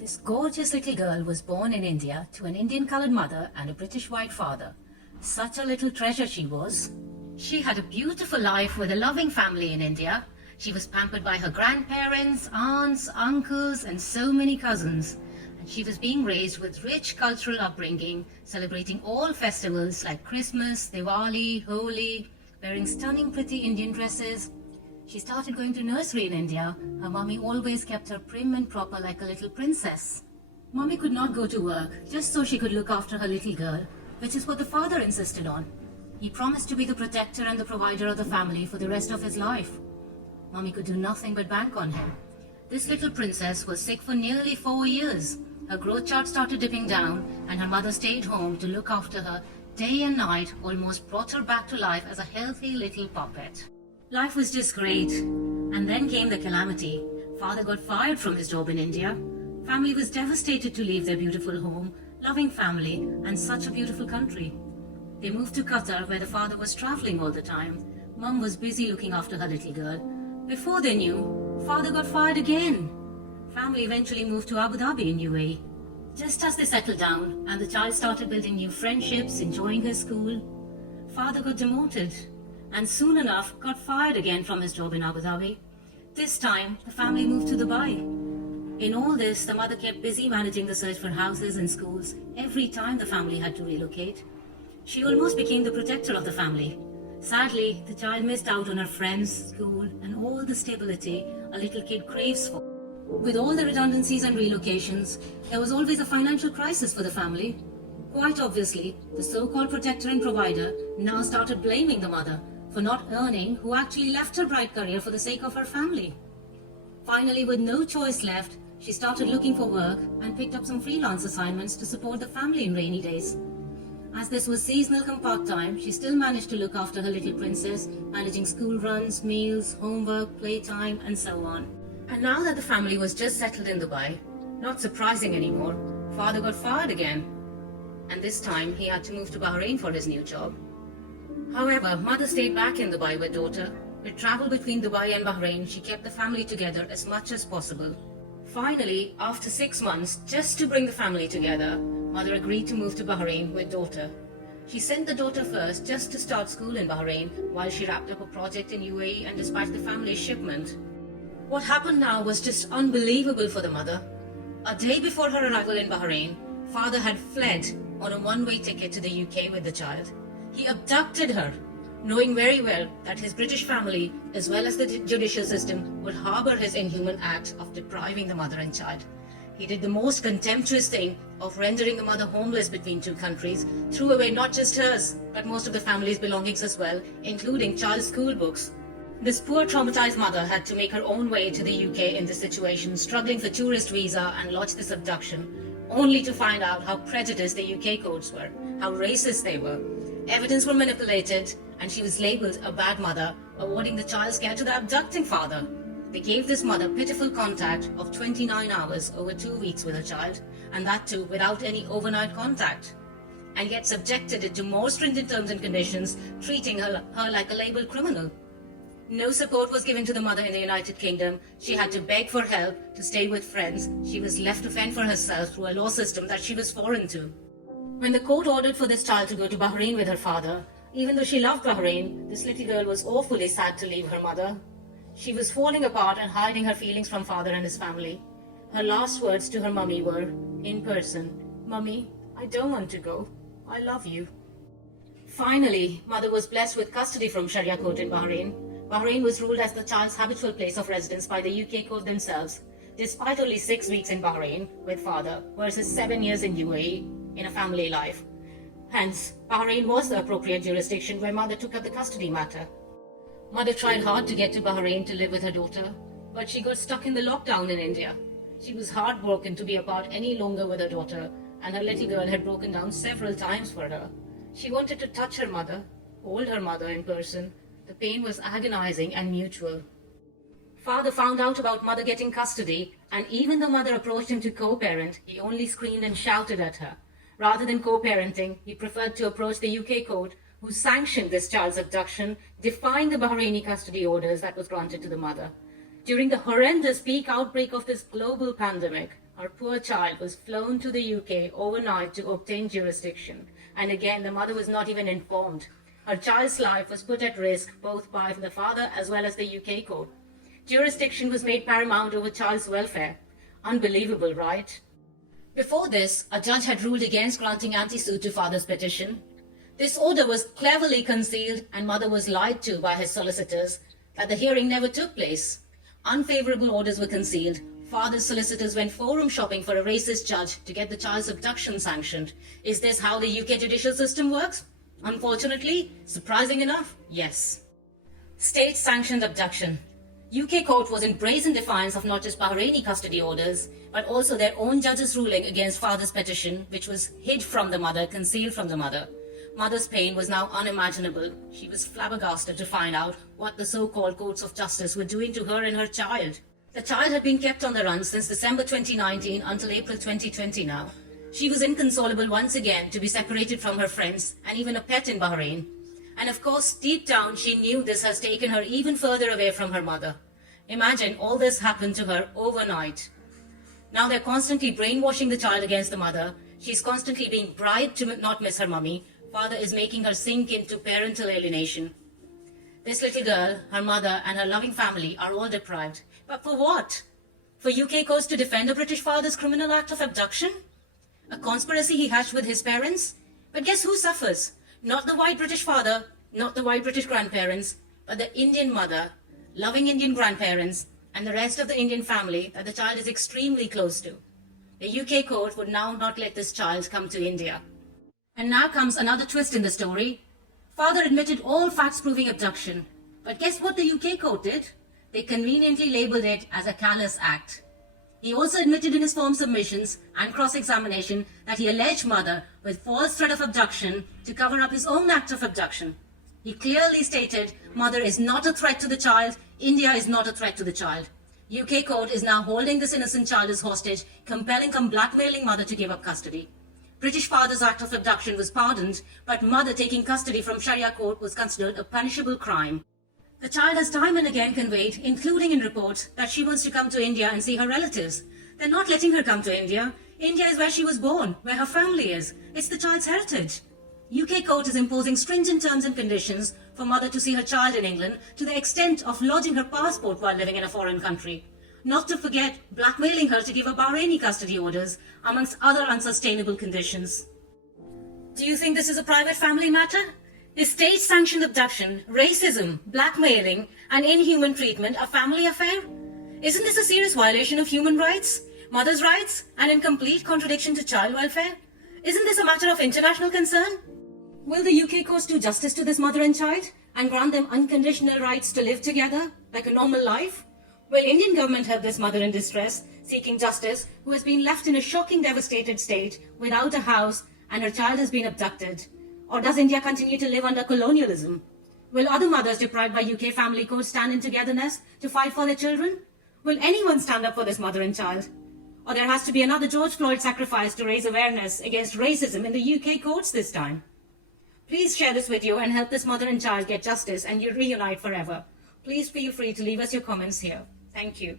This gorgeous little girl was born in India to an Indian colored mother and a British white father. Such a little treasure she was. She had a beautiful life with a loving family in India. She was pampered by her grandparents, aunts, uncles, and so many cousins. And she was being raised with rich cultural upbringing, celebrating all festivals like Christmas, Diwali, Holi, wearing stunning pretty Indian dresses. She started going to nursery in India. Her mummy always kept her prim and proper like a little princess. Mummy could not go to work, just so she could look after her little girl, which is what the father insisted on. He promised to be the protector and the provider of the family for the rest of his life. Mummy could do nothing but bank on him. This little princess was sick for nearly 4 years. Her growth chart started dipping down, and her mother stayed home to look after her day and night, almost brought her back to life as a healthy little puppet. Life was just great. And then came the calamity. Father got fired from his job in India. Family was devastated to leave their beautiful home, loving family, and such a beautiful country. They moved to Qatar, where the father was traveling all the time. Mum was busy looking after her little girl. Before they knew, father got fired again. Family eventually moved to Abu Dhabi in UAE. Just as they settled down and the child started building new friendships, enjoying her school, father got demoted and soon enough got fired again from his job in Abu Dhabi. This time, the family moved to Dubai. In all this, the mother kept busy managing the search for houses and schools every time the family had to relocate. She almost became the protector of the family. Sadly, the child missed out on her friends, school, and all the stability a little kid craves for. With all the redundancies and relocations, there was always a financial crisis for the family. Quite obviously, the so-called protector and provider now started blaming the mother for not earning, who actually left her bright career for the sake of her family. Finally, with no choice left, she started looking for work and picked up some freelance assignments to support the family in rainy days. As this was seasonal come part-time, she still managed to look after her little princess, managing school runs, meals, homework, playtime, and so on. And now that the family was just settled in Dubai, not surprising anymore, father got fired again. And this time he had to move to Bahrain for his new job. However, mother stayed back in Dubai with daughter. With travel between Dubai and Bahrain, she kept the family together as much as possible. Finally, after 6 months, just to bring the family together, mother agreed to move to Bahrain with daughter. She sent the daughter first just to start school in Bahrain while she wrapped up a project in UAE and dispatched the family's shipment. What happened now was just unbelievable for the mother. A day before her arrival in Bahrain, father had fled on a one-way ticket to the UK with the child. He abducted her, knowing very well that his British family, as well as the judicial system, would harbour his inhuman act of depriving the mother and child. He did the most contemptuous thing of rendering the mother homeless between two countries, threw away not just hers, but most of the family's belongings as well, including child's school books. This poor traumatized mother had to make her own way to the UK in this situation, struggling for tourist visa and lodge this abduction, only to find out how prejudiced the UK codes were, how racist they were. Evidence were manipulated, and she was labelled a bad mother, awarding the child's care to the abducting father. They gave this mother pitiful contact of 29 hours over 2 weeks with her child, and that too without any overnight contact, and yet subjected it to more stringent terms and conditions, treating her like a labelled criminal. No support was given to the mother in the United Kingdom. She had to beg for help, to stay with friends. She was left to fend for herself through a law system that she was foreign to. When the court ordered for this child to go to Bahrain with her father, even though she loved Bahrain, this little girl was awfully sad to leave her mother. She was falling apart and hiding her feelings from father and his family. Her last words to her mummy were, in person, "Mummy, I don't want to go. I love you." Finally, mother was blessed with custody from Sharia court in Bahrain. Bahrain was ruled as the child's habitual place of residence by the UK court themselves, despite only 6 weeks in Bahrain with father versus 7 years in UAE in a family life. Hence, Bahrain was the appropriate jurisdiction where mother took up the custody matter. Mother tried hard to get to Bahrain to live with her daughter, but she got stuck in the lockdown in India. She was heartbroken to be apart any longer with her daughter, and her little girl had broken down several times for her. She wanted to touch her mother, hold her mother in person. The pain was agonizing and mutual. Father found out about mother getting custody, and even though mother approached him to co-parent, he only screamed and shouted at her. Rather than co-parenting, he preferred to approach the UK court, who sanctioned this child's abduction, defying the Bahraini custody orders that was granted to the mother. During the horrendous peak outbreak of this global pandemic, Our poor child was flown to the UK overnight to obtain jurisdiction, and again the mother was not even informed. Her child's life was put at risk both by the father as well as the UK court. Jurisdiction was made paramount over child's welfare. Unbelievable, right? Before this, a judge had ruled against granting ante-suit to father's petition. This order was cleverly concealed, and mother was lied to by his solicitors that the hearing never took place. Unfavorable orders were concealed. Father's solicitors went forum shopping for a racist judge to get the child's abduction sanctioned. Is this how the UK judicial system works? Unfortunately, surprising enough, yes. State-sanctioned abduction. UK court was in brazen defiance of not just Bahraini custody orders, but also their own judge's ruling against father's petition, which was hid from the mother, concealed from the mother. Mother's pain was now unimaginable. She was flabbergasted to find out what the so-called courts of justice were doing to her and her child. The child had been kept on the run since December 2019 until April 2020 now. She was inconsolable once again to be separated from her friends and even a pet in Bahrain. And of course, deep down, she knew this has taken her even further away from her mother. Imagine all this happened to her overnight. Now they're constantly brainwashing the child against the mother. She's constantly being bribed to not miss her mummy. Father is making her sink into parental alienation. This little girl, her mother, and her loving family are all deprived. But for what? For UK courts to defend a British father's criminal act of abduction? A conspiracy he hatched with his parents? But guess who suffers? Not the white British father, not the white British grandparents, but the Indian mother, loving Indian grandparents, and the rest of the Indian family that the child is extremely close to. The UK court would now not let this child come to India. And now comes another twist in the story. Father admitted all facts proving abduction. But guess what the UK court did? They conveniently labelled it as a callous act. He also admitted in his form submissions and cross-examination that he alleged mother with false threat of abduction to cover up his own act of abduction. He clearly stated mother is not a threat to the child, India is not a threat to the child. UK court is now holding this innocent child as hostage, compelling and blackmailing mother to give up custody. British father's act of abduction was pardoned, but mother taking custody from Sharia court was considered a punishable crime. The child has time and again conveyed, including in reports, that she wants to come to India and see her relatives. They're not letting her come to India. India is where she was born, where her family is. It's the child's heritage. UK court is imposing stringent terms and conditions for mother to see her child in England to the extent of lodging her passport while living in a foreign country. Not to forget blackmailing her to give her Bahraini custody orders, amongst other unsustainable conditions. Do you think this is a private family matter? Is state-sanctioned abduction, racism, blackmailing, and inhuman treatment a family affair? Isn't this a serious violation of human rights, mother's rights, and in complete contradiction to child welfare? Isn't this a matter of international concern? Will the UK courts do justice to this mother and child and grant them unconditional rights to live together like a normal life? Will Indian government help this mother in distress, seeking justice, who has been left in a shocking, devastated state without a house and her child has been abducted? Or does India continue to live under colonialism? Will other mothers deprived by UK family courts stand in togetherness to fight for their children? Will anyone stand up for this mother and child? Or there has to be another George Floyd sacrifice to raise awareness against racism in the UK courts this time? Please share this video and help this mother and child get justice and reunite forever. Please feel free to leave us your comments here. Thank you.